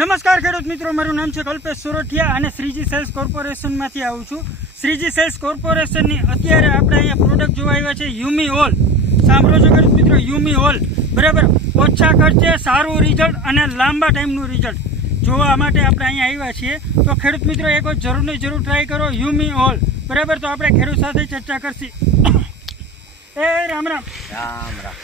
નમસ્કાર ખેડૂત મિત્રો, મારું નામ છે કલ્પેશ સોરઠિયા અને શ્રીજી સેલ્સ કોર્પોરેશનમાંથી આવું છું. શ્રીજી સેલ્સ કોર્પોરેશનની અત્યારે આપણે અહીંયા પ્રોડક્ટ જોવા આવ્યા છે યુમી ઓલ. સાંભળો છો ખેડૂત મિત્રો, યુમી ઓલ બરાબર. ઓછા ખર્ચે સારું રિઝલ્ટ અને લાંબા ટાઈમનું રિઝલ્ટ જોવા માટે આપણે અહીંયા આવ્યા છીએ. તો ખેડૂત મિત્રો એક વખત જરૂર ટ્રાય કરો યુમી ઓલ બરાબર. તો આપણે ખેડૂત સાથે ચર્ચા કરશી. એ રામ રામ. રામ રામ.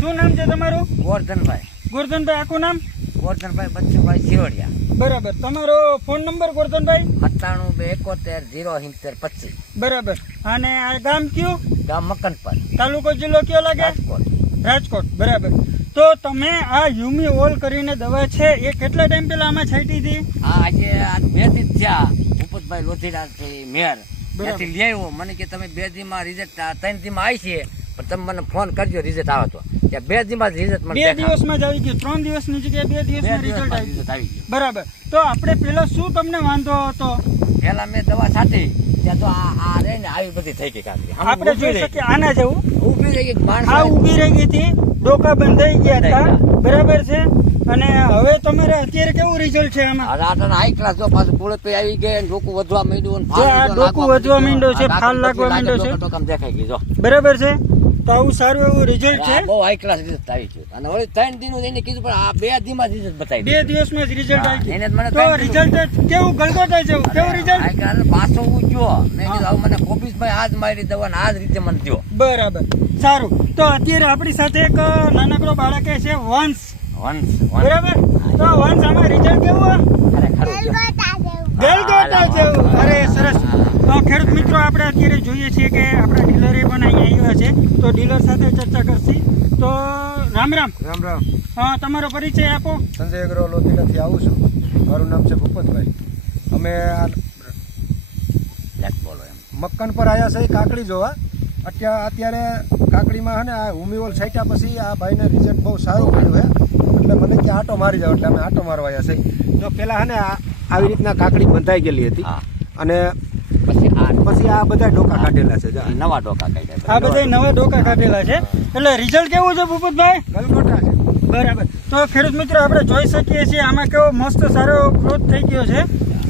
શું નામ છે તમારું? ગોરધનભાઈ. ગોરધનભાઈ, આખું નામ? ગોરધનભાઈ બચ્ચુભાઈ સિરોડિયા. બરાબર. તમારો ફોન નંબર ગોરધનભાઈ? 97 બરાબર. અને આ ગામ કયું? ગામ મકનપર, તાલુકો જિલ્લો કયો લાગે? રાજકોટ. રાજકોટ. બરાબર. તો તમે આ યુમી ઓલ કરીને દવા છે એ કેટલા ટાઈમ પહેલા આમાં છાંટી હતી? આજે 2 દિન થયા. ભૂપતભાઈ લોધીરા મેયર ત્યાંથી લઈ આવ્યો. મને કે તમે 2 દીમાં રિઝલ્ટ 3 દીમાં આવી છે, પણ તમે મને ફોન કરજો રિઝલ્ટ આવે તો. 2 દીમાં રિઝલ્ટ મને 2 દિવસમાં જ આવી ગયું. 3 દિવસની જગ્યાએ 2 દિવસમાં રિઝલ્ટ આવી ગયું. બરાબર. તો આપણે પેલા શું તમને વાંધો હતો? પેલા મેં દવા છાંટી ત્યાં તો આ રે ને આવી બધી થઈ ગઈ કાકડી. આપણે જોઈ શકીએ આના જેવું ઊભી રહી ગઈ. માણસ આ ઊભી રહી ગઈ હતી, ડોકા બંધ થઈ ગયા હતા. બરાબર છે. અને હવે તમારે અત્યારે કેવું રિઝલ્ટ છે આમાં? હાઈ ક્લાસ જો પાછું પુળત પે આવી ગઈ, ડોકું વધવા માંડ્યું, ડોકું વધવા માંડ્યું છે, ફાલ લાગવા માંડ્યો છે. દેખાઈ ગઈ જો. બરાબર છે. તો આવું સારું એવું રિઝલ્ટ છે. બહુ હાઈ ક્લાસ રિઝલ્ટ આવી ગયું. અને હવે 3 દિન એને કીધું, પણ આ 2 દીમાં રિઝલ્ટ બતાવી 2 દિવસમાં જ રિઝલ્ટ આવી એને ગયું. મને તો રિઝલ્ટ કેવું ગલગોટા જેવું કેવું રિઝલ્ટ? હાઈ ક્લાસ પાછો ઉગ્યો. મેં કીધું હવે મને કોપીસભાઈ આજ મારી દવા ને આજ રીતે મને દો. બરાબર. સારું. તો અત્યારે આપણી સાથે એક નાનકડો બાળક છે વંશ. બરાબર. તો વંશ આમાં રિઝલ્ટ કેવું? ગલગોટા જેવું. અરે સરસ. તો ખેડૂત મિત્રો આપણે અત્યારે જોઈએ છીએ કે આપણા ડીલરે પણ અહીંયા આવ્યા છે. તો ડીલર સાથે ચર્ચા કરશી. તો રામ રામ. રામ રામ. તમારો પરિચય આપો. સંજય અગ્રવાલ લોધીરાથી આવું છું. મારું નામ છે ભૂપતભાઈ. અમે આ બોલો એમ મક્કન પર આવ્યા છે કાકડી જોવા. અત્યારે કાકડીમાં હે ને આ હુમીઓલ છાંટ્યા પછી આ ભાઈને રિઝલ્ટ બહુ સારું મળ્યું છે. એટલે મને કે આટો મારી જાવ, એટલે અમે આટો મારવા આવ્યા છે. તો પેલા હે ને આવી રીતના કાકડી બંધાઈ ગયેલી હતી. અને પછી આ બધા ડોકા કાઢેલા છે. નવા ડોકા કાઢ્યા. આ બધા નવા ડોકા કાઢેલા છે. એટલે રિઝલ્ટ કેવું છે ભૂપતભાઈ? ગલગોટા છે. બરાબર. તો ખેડૂત મિત્રો આપણે જોઈ શકીએ છીએ આમાં કેવો મસ્ત સારો ગ્રોથ થઈ ગયો છે.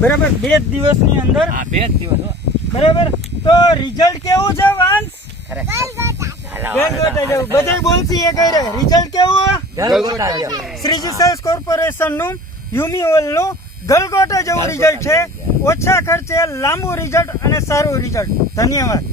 બરાબર. 2 દિવસની અંદર. 2 દિવસ બરાબર. તો રિઝલ્ટ કેવું છે વંશ? ગલગોટા જેવું. બધા બોલસી એ કહી રહ્યા રિઝલ્ટ કેવું? ગલગોટા જેવું. શ્રીજી સેલ્સ કોર્પોરેશન નું યુમી ઓઇલ નું ગલગોટા જેવું રિઝલ્ટ છે. ઓછા ખર્ચે લાંબુ રિઝલ્ટ અને સારું રિઝલ્ટ. ધન્યવાદ.